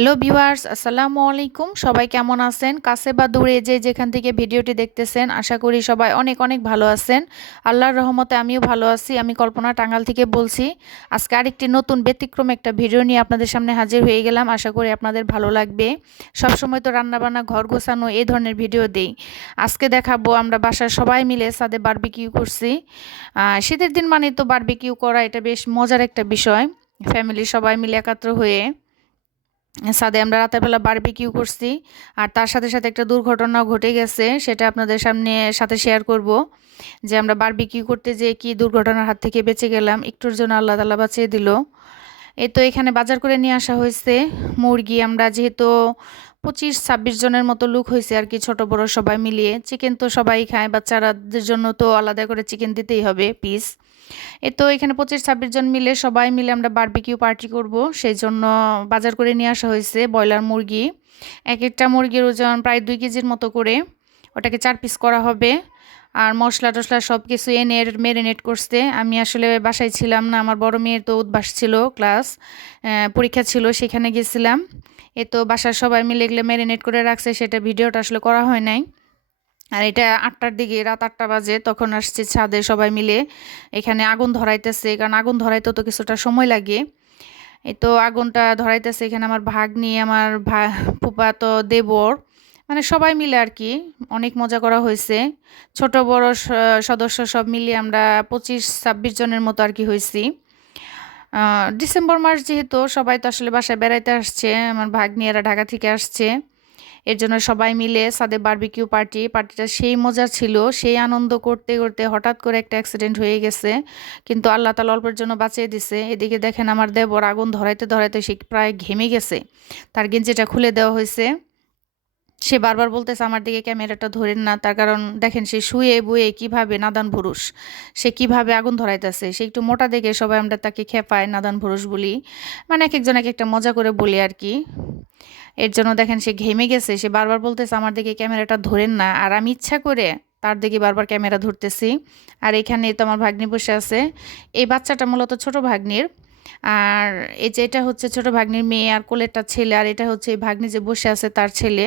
Hello viewers, আসসালামু আলাইকুম। সবাই কেমন আছেন? কাছে বা দূরে যে যেখান থেকে ভিডিওটি দেখতেছেন, আশা করি সবাই অনেক অনেক ভালো আছেন। আল্লাহর রহমতে আমিও ভালো আছি, আমি কল্পনা টাঙ্গাল থেকে বলছি। আজকে আরেকটি নতুন ব্যতিক্রম একটা ভিডিও নিয়ে আপনাদের সামনে হাজির হয়ে গেলাম, আশা করি আপনাদের ভালো লাগবে। সবসময় তো রান্নাবান্না, ঘর গোছানো, এই ধরনের ভিডিও দেই। আজকে দেখাবো, আমরা বাসার সবাই মিলে সাদে বারবিকিউ করছি। শীতের দিন মানে তো বারবিকিউ করা, এটা বেশ মজার একটা বিষয়। ফ্যামিলি সবাই মিলে একাত্র হয়ে সাদে আমরা রাতের বেলা বারবিকিউ করছি। আর তার সাথে সাথে একটা দুর্ঘটনাও ঘটে গেছে, সেটা আপনাদের সামনে, সাথে শেয়ার করব। যে আমরা বারবিকিউ করতে যেয়ে কি দুর্ঘটনার হাত থেকে বেঁচে গেলাম, একটুর জন্য আল্লাহ তালা বাঁচিয়ে দিল। এ তো এখানে বাজার করে নিয়ে আসা হয়েছে। মুরগি আমরা যেহেতু পঁচিশ, ছাব্বিশ জনের মতো লুক হয়েছে আর কি, ছোট, বড় সবাই মিলিয়ে। চিকেন তো সবাই খায় বাচ্চারাদের জন্য তো আলাদা করে চিকেন দিতেই হবে পিস এ তো এখানে পঁচিশ ছাব্বিশ জন মিলে সবাই মিলে আমরা বারবিকিউ পার্টি করব। সেই জন্য বাজার করে নিয়ে আসা হয়েছে ব্রয়লার মুরগি। এক একটা মুরগির ওজন প্রায় দুই কেজির মতো করে। ওটাকে চার পিস করা হবে। আর মশলা টশলা সব কিছু এনে মেরিনেট করতে আমি আসলে বাসায় ছিলাম না, আমার বড় মেয়ের তো উদ্বাস ছিল ক্লাস পরীক্ষা ছিল, সেখানে গেছিলাম। এ তো বাসার সবাই মিলে এগুলো মেরিনেট করে রাখছে, সেটা ভিডিওটা আসলে করা হয় নাই। আর এটা আটটার দিকে, রাত আটটা বাজে, তখন আসছে ছাদে সবাই মিলে। এখানে আগুন ধরাইতেছে, কারণ আগুন ধরাইতে তো কিছুটা সময় লাগে। এই তো আগুনটা ধরাইতেছে, এখানে আমার ভাগ নিয়ে আমার ভা ফুপা তো দেবর। মানে সবাই মিলে আর কি, অনেক মজা করা হয়েছে। ছোট, বড় সদস্য সব মিলিয়ে আমরা পঁচিশ, ছাব্বিশ জনের মতো আর কি হয়েছি। ডিসেম্বর মাস যেহেতু, সবাই তো আসলে বাসায় বেড়াইতে আসছে। আমার ভাগ্নিয়েরা ঢাকা থেকে আসছে। এর জন্য সবাই মিলে সাদে বার্বিকিউ পার্টি পার্টিটা সেই মজা ছিল, সেই আনন্দ করতে করতে হঠাৎ করে একটা অ্যাক্সিডেন্ট হয়ে গেছে। কিন্তু আল্লাহ তালা অল্পের জন্য বাঁচিয়ে দিছে। এদিকে দেখেন আমার দেবর আগুন ধরাইতে ধরাইতে সে প্রায় ঘেমে গেছে। তার গেঞ্জিটা খুলে দেওয়া হয়েছে। সে বারবার বলতেছে, আমার দিকে ক্যামেরাটা ধরেন না। তার কারণ, দেখেন, সে শুয়ে বুয়ে কীভাবে নাদান ভুরুষ সে কীভাবে আগুন ধরাইতেছে, সে একটু মোটা দেখে সবাই আমরা তাকে খেপায় নাদান ভুরুষ বলি। মানে এক একজন এক একটা মজা করে বলি আর কি। এর জন্য দেখেন, সে ঘেমে গেছে, সে বারবার বলতেছে, আমার দিকে ক্যামেরাটা ধরেন না। আর আমি ইচ্ছা করে তার দিকে বারবার ক্যামেরা ধরতেছি। আর এখানে তো আমার ভাগ্নি বসে আছে। এই বাচ্চাটা মূলত ছোট ভাগ্নির। আর এই যে এটা হচ্ছে ছোট ভাগ্নির মেয়ে আর কোলেরটা ছেলে, আর এটা হচ্ছে ভাগ্নি যে বসে আছে তার ছেলে।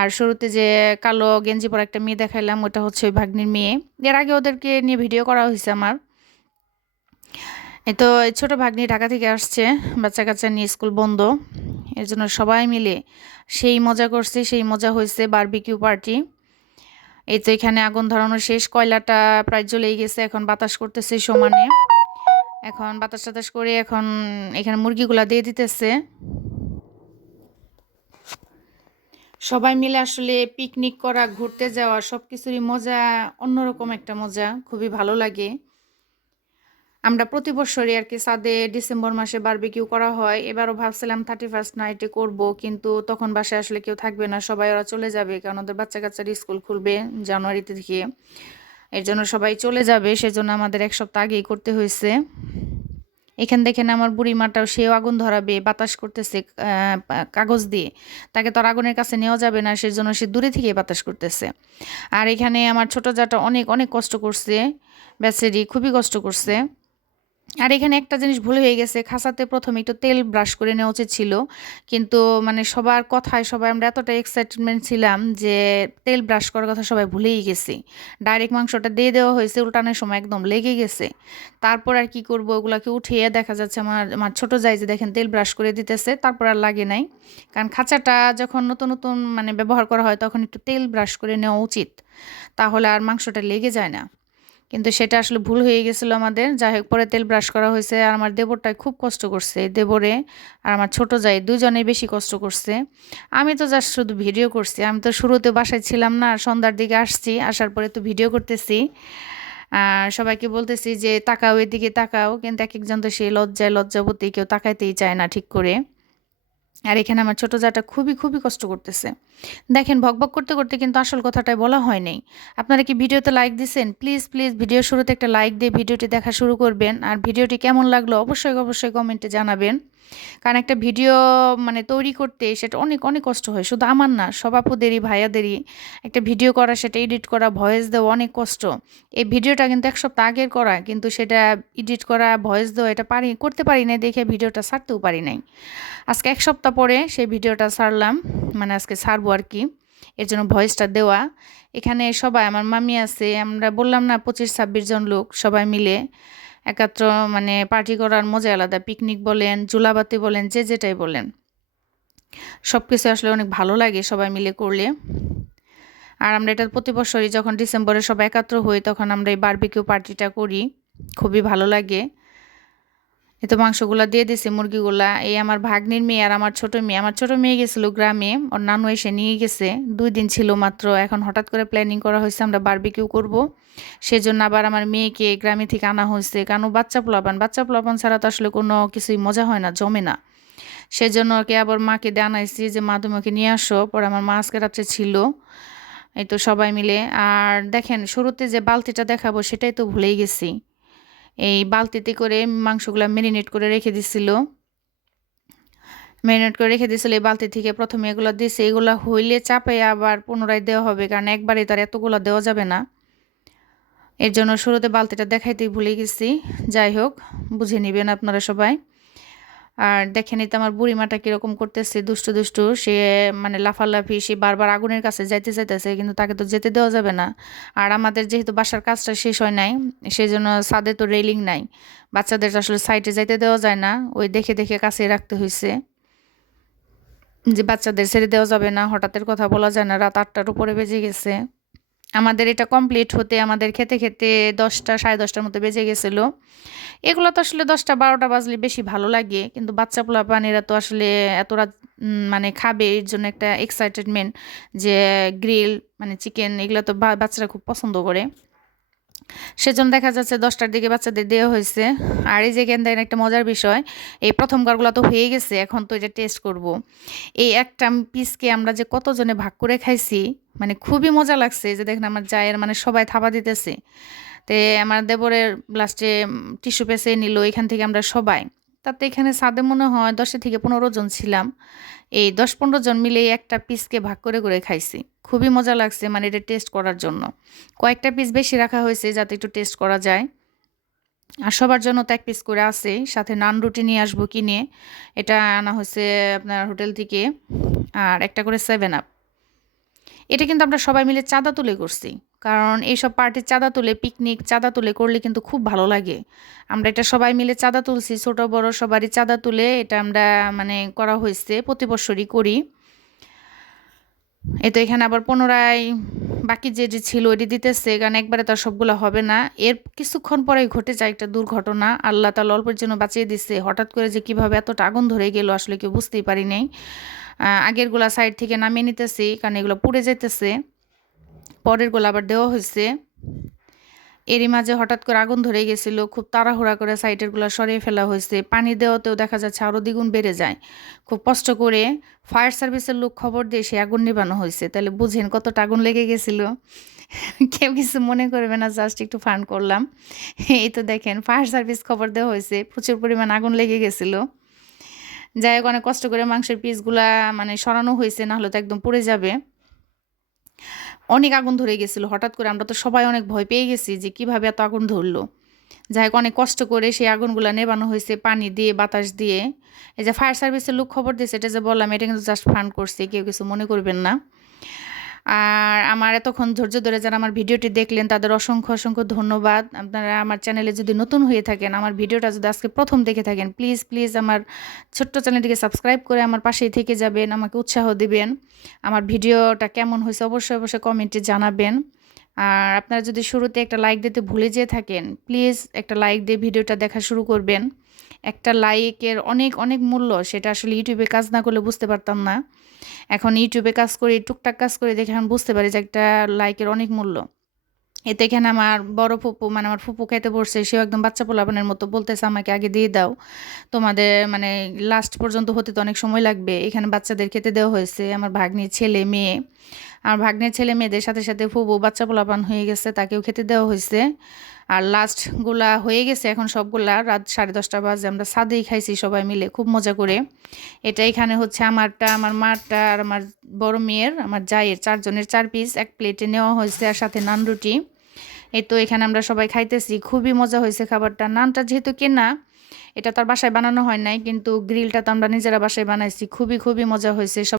আর শুরুতে যে কালো গেঞ্জি পরা একটা মেয়ে দেখাইলাম, ওটা হচ্ছে ওই ভাগ্নির মেয়ে। এর আগে ওদেরকে নিয়ে ভিডিও করা হয়েছে আমার। এই তো ছোট ভাগ্নি ঢাকা থেকে আসছে বাচ্চা কাচ্চা নিয়ে স্কুল বন্ধ। এর জন্য সবাই মিলে সেই মজা করছে, সেই মজা হয়েছে বারবিকিউ পার্টি এই তো এখানে আগুন ধরানো শেষ, কয়লাটা প্রায় জ্বলেই গেছে, এখন বাতাস করতেছে সমানে। এখন বাতাস টাতাস করে এখন এখানে মুরগিগুলা দিয়ে দিতেছে। সবাই মিলে আসলে পিকনিক করা, ঘুরতে যাওয়া সব কিছুরই মজা, অন্যরকম একটা মজা, খুবই ভালো লাগে। আমরা প্রতি বছরই আর কি সাদে ডিসেম্বর মাসে বারবিকিউ করা হয়। এবারও ভাবছিলাম থার্টি ফার্স্ট নাইটে করব, কিন্তু তখন বাসায় আসলে কেউ থাকবে না, সবাই ওরা চলে যাবে, কারণ ওদের বাচ্চা কাচ্চার স্কুল খুলবে জানুয়ারিতে থেকে। এর জন্য সবাই চলে যাবে, সেজন্য আমাদের এক সপ্তাহ আগেই করতে হয়েছে। এখান দেখেন আমার বুড়ি মাটাও সেও আগুন ধরাবে, বাতাস করতেছে কাগজ দিয়ে। তাকে তো আগুনের কাছে নেওয়া যাবে না, সেজন্য সে দূরে থেকে বাতাস করতেছে। আর এখানে আমার ছোটো জাটা অনেক অনেক কষ্ট করছে ব্যাসেরি খুবই কষ্ট করছে। আর এখানে একটা জিনিস ভুল হয়ে গেছে। খাসাতে প্রথমে একটু তেল ব্রাশ করে নেওয়া উচিত ছিল। কিন্তু মানে সবার কথায় সবাই আমরা এতটা এক্সাইটমেন্ট ছিলাম যে তেল ব্রাশ করার কথা সবাই ভুলেই গেছি। ডাইরেক্ট মাংসটা দিয়ে দেওয়া হয়েছে, উল্টানোর সময় একদম লেগে গেছে। তারপর আর কি করব, ওগুলোকে উঠিয়ে দেখা যাচ্ছে আমার আমার ছোটো যাই যে দেখেন তেল ব্রাশ করে দিতেছে, তারপর আর লাগে নাই। কারণ খাঁচাটা যখন নতুন নতুন মানে ব্যবহার করা হয়, তখন একটু তেল ব্রাশ করে নেওয়া উচিত। তাহলে আর মাংসটা লেগে যায় না। কিন্তু সেটা আসলে ভুল হয়ে গেছিল আমাদের। যাই হোক পরে তেল ব্রাশ করা হয়েছে আর আমার দেবরটাই খুব কষ্ট করছে দেবরে আর আমার ছোট যাই দুজনেই বেশি কষ্ট করছে। আমি তো জাস্ট শুধু ভিডিও করছি, আমি তো শুরুতে বাসায় ছিলাম না সন্ধ্যার দিকে আসছি, আসার পরে তো ভিডিও করতেছি। সবাইকে বলতেছি যে, তাকাও এদিকে তাকাও, কিন্তু এক একজন তো সেই লজ্জায় লজ্জাবতী, কেউ তাকাইতেই চায় না ঠিক করে। আর এখানে আমার ছোটো জাটা খুবই খুবই কষ্ট করতেছে। দেখেন ভকভক করতে করতে কিন্তু আসল কথাটাই বলা হয় নাই। আপনারা কি ভিডিওতে লাইক দিচ্ছেন প্লিজ প্লিজ ভিডিও শুরুতে একটা লাইক দিয়ে ভিডিওটি দেখা শুরু করবেন। আর ভিডিওটি কেমন লাগল অবশ্যই অবশ্যই কমেন্টে জানাবেন। কারণ একটা ভিডিও মানে তৈরি করতে সেটা অনেক অনেক কষ্ট হয়। শুধু আমার না, সব আপুদেরই, ভাইয়াদেরই একটা ভিডিও করা, সেটা এডিট করা ভয়েস দেওয়া অনেক কষ্ট। এই ভিডিওটা কিন্তু এক সপ্তাহ আগের করা, কিন্তু সেটা এডিট করা ভয়েস দেওয়া, এটা পারি, করতে পারি নাই দেখে ভিডিওটা ছাড়তেও পারি নাই। আজকে এক সপ্তাহ পরে সেই ভিডিওটা ছাড়লাম মানে আজকে ছাড়বো আর কি। এর জন্য ভয়েসটা দেওয়া। এখানে সবাই, আমার মামি আছে, আমরা বললাম না পঁচিশ ছাব্বিশ জন লোক সবাই মিলে একাত্র মানে পার্টি করার মজা আলাদা। পিকনিক বলেন চুলাবাতি বলেন, যে যেটাই বলেন। সব কিছু আসলে অনেক ভালো লাগে সবাই মিলে করলে। আর আমরা এটা প্রতি বছরই, যখন ডিসেম্বরে সবাই একাত্র হই, তখন আমরা এই বারবিকিউ পার্টিটা করি। খুবই ভালো লাগে। এ তো মাংসগুলা দিয়ে দিছে, মুরগিগুলা। এই আমার ভাগ্নির মেয়ে আর আমার ছোট মেয়ে। আমার ছোট মেয়ে গেছিল গ্রামে, ওর নানু এসে নিয়ে গেছে। দুই দিন ছিল মাত্র, এখন হঠাৎ করে প্ল্যানিং করা হয়েছে আমরা বারবিকিউ করব। সেজন্য আবার আমার মেয়েকে গ্রামে থেকে আনা হয়েছে। কারণ বাচ্চা পোলাপান বাচ্চা পোলাপান ছাড়া তো আসলে কোনো কিছুই মজা হয় না, জমে না। সেজন্য ওকে আবার মাকে আনাইছি যে, মা, তুমি ওকে নিয়ে আসো। পরে আমার মা আজকে রাত্রে ছিল। এই তো সবাই মিলে। আর দেখেন, শুরুতে যে বালতিটা দেখাবো সেটাই তো ভুলেই গেছি। এই বালতিতে করে মাংসগুলো ম্যারিনেট করে রেখে দিছিল। ম্যারিনেট করে রেখে দিছিল এই বালতি থেকে। প্রথমে এগুলো দিছে, এগুলো হইলে চাপে আবার পুনরায় দেওয়া হবে, কারণ একবারে তার এতগুলো দেওয়া যাবে না। এর জন্য শুরুতে বালতিটা দেখাইতেই ভুলে গেছি। যাই হোক, বুঝে নেবেন আপনারা সবাই। আর দেখেন তো আমার বুড়িমাটা কীরকম করতেছে, দুষ্টু দুষ্টু, সে মানে লাফালাফি, সে বারবার আগুনের কাছে যাইতে যাইতেছে কিন্তু তাকে তো যেতে দেওয়া যাবে না। আর আমাদের যেহেতু বাসার কাজটা শেষ হয় নাই সেই জন্য সাদে তো রেলিং নাই। বাচ্চাদের আসলে সাইডে যাইতে দেওয়া যায় না, ওই দেখে দেখে কাছে রাখতে হয়েছে যে বাচ্চাদের ছেড়ে দেওয়া যাবে না, হঠাৎের কথা বলা যায় না, রাত আটটার উপরে বেজে গেছে। আমাদের এটা কমপ্লিট হতে আমাদের খেতে খেতে দশটা, সাড়ে দশটার মতো বেজে গেছিল। এগুলো তো আসলে দশটা, বারোটা বাজলে বেশি ভালো লাগে, কিন্তু বাচ্চা পোলা পানিরা তো আসলে এত রাত মানে খাবে, এর জন্য একটা এক্সাইটেডমেন্ট যে গ্রিল মানে চিকেন এগুলো তো বাচ্চারা খুব পছন্দ করে। সেজন্য দেখা যাচ্ছে দশটার দিকে বাচ্চাদের দেওয়া হয়েছে। আর এই যে দেখেন একটা মজার বিষয়, এই প্রথম কারগুলো তো হয়ে গেছে, এখন তো এটা টেস্ট করব। এই একটা পিসকে আমরা যে কতজনে ভাগ করে খাইছি মানে খুবই মজা লাগছে। যে দেখেন আমার জায়ের মানে সবাই থাবা দিতেছে। তে আমার দেবরের লাস্টে টিস্যু পেসে নিল, এখান থেকে আমরা সবাই। তাতে এখানে সাদে মনে হয় দশে থেকে পনেরো জন ছিলাম। এই দশ পনেরো জন মিলে একটা পিসকে ভাগ করে করে খাইছি। খুবই মজা লাগছে মানে এটা টেস্ট করার জন্য। কয়েকটা পিস বেশি রাখা হয়েছে যাতে একটু টেস্ট করা যায়। আর সবার জন্য তো এক পিস করে আছে, সাথে নান রুটি নিয়ে আসব কিনে এটা আনা হয়েছে আপনার হোটেল থেকে। আর একটা করে সেভেন আপ। এটা কিন্তু আমরা সবাই মিলে চাঁদা তুলে করছি। কারণ এইসব পার্টির চাঁদা তুলে পিকনিক চাঁদা তুলে করলে কিন্তু খুব ভালো লাগে। আমরা এটা সবাই মিলে চাঁদা তুলছি, ছোট, বড় সবারই চাঁদা তুলে এটা আমরা মানে করা হয়েছে, প্রতি বছরই করি। এ তো এখানে আবার পুনরায় বাকি যে যে ছিল ওইটি দিতেছে, কারণ একবারে তো সবগুলো হবে না। এর কিছুক্ষণ পরে ঘটে যায় একটা দুর্ঘটনা, আল্লাহ তাল অল্পের জন্য বাঁচিয়ে দিচ্ছে হঠাৎ করে যে কীভাবে এতটা আগুন ধরে গেল আসলে কেউ বুঝতেই পারি নাই। আগেরগুলা সাইড থেকে নামিয়ে নিতেছি, কারণ এগুলো পুড়ে যেতেছে পরেরগুলো আবার দেওয়া হয়েছে। এরই মাঝে হঠাৎ করে আগুন ধরে গেছিল, খুব তাড়াহুড়া করে সাইডেরগুলো সরিয়ে ফেলা হয়েছে। পানি দেওয়াতেও দেখা যাচ্ছে আরও দ্বিগুণ বেড়ে যায়। খুব কষ্ট করে ফায়ার সার্ভিসের লোক খবর দিয়ে সে আগুন নিবানো হয়েছে। তাহলে বুঝেন কতটা আগুন লেগে গেছিল। কেউ কিছু মনে করবে না, জাস্ট একটু ফান করলাম। এই তো দেখেন, ফায়ার সার্ভিস খবর দেওয়া হয়েছে, প্রচুর পরিমাণ আগুন লেগে গেছিল। যাই হোক, অনেক কষ্ট করে মাংসের পিসগুলা মানে সরানো হয়েছে, নাহলে তো একদম পড়ে যাবে। অনেক আগুন ধরে গেছিল। হঠাৎ করে আমরা তো সবাই অনেক ভয় পেয়ে গেছি যে কীভাবে এত আগুন ধরলো। যাই হোক, অনেক কষ্ট করে সেই আগুনগুলো নেবানো হয়েছে পানি দিয়ে, বাতাস দিয়ে। এই যে ফায়ার সার্ভিসের লোক খবর দিয়েছে, এটা যে বললাম, এটা কিন্তু জাস্ট ফান্ড করছে, কেউ কিছু মনে করবেন না। আর আমার এতক্ষণ ধৈর্য ধরে যারা আমার ভিডিওটি দেখলেন, তাদের অসংখ্য অসংখ্য ধন্যবাদ। আপনারা আমার চ্যানেলে যদি নতুন হয়ে থাকেন, আমার ভিডিওটা যদি আজকে প্রথম দেখে থাকেন প্লিজ প্লিজ আমার ছোট্ট চ্যানেলটিকে সাবস্ক্রাইব করে আমার পাশেই থেকে যাবেন, আমাকে উৎসাহ দিবেন। আমার ভিডিওটা কেমন হয়েছে অবশ্যই অবশ্যই কমেন্টে জানাবেন। আর আপনারা যদি শুরুতে একটা লাইক দিতে ভুলে যেয়ে থাকেন প্লিজ একটা লাইক দিয়ে ভিডিওটা দেখা শুরু করবেন। একটা লাইকের অনেক অনেক মূল্য, সেটা আসলে ইউটিউবে কাজ না করলে বুঝতে পারতাম না। এখন ইউটিউবে কাজ করি, টুকটাক কাজ করে, দেখে এখন বুঝতে পারি যে একটা লাইকের অনেক মূল্য। এতে এখানে আমার বড় ফুপু মানে আমার ফুপু খাইতে পড়ছে সেও একদম বাচ্চা পোলাপানের মতো বলতেছে, আমাকে আগে দিয়ে দাও। তোমাদের মানে লাস্ট পর্যন্ত হতে তো অনেক সময় লাগবে। এখানে বাচ্চাদের খেতে দেওয়া হয়েছে, আমার ভাগ্নি ছেলে, মেয়ে। আর ভাগ্নের ছেলে মেয়েদের সাথে সাথে ফুবু বাচ্চা পোলাপান হয়ে গেছে, তাকেও খেতে দেওয়া হয়েছে। আর লাস্টগুলা হয়ে গেছে এখন সবগুলা, রাত সাড়ে দশটা বাজে, আমরা সাদেই খাইছি সবাই মিলে, খুব মজা করে। এটা এখানে হচ্ছে আমারটা, আমার মারটা আর আমার বড় মেয়ের, আমার জায়ের, চারজনের চার পিস এক প্লেটে নেওয়া হয়েছে আর সাথে নান রুটি। এই তো এখানে আমরা সবাই খাইতেছি, খুবই মজা হয়েছে খাবারটা। নানটা যেহেতু কেনা, এটা তার বাসায় বানানো হয় নাই, কিন্তু গ্রিলটা তো আমরা নিজেরা বাসায় বানাইছি, খুবই খুবই মজা হয়েছে। সব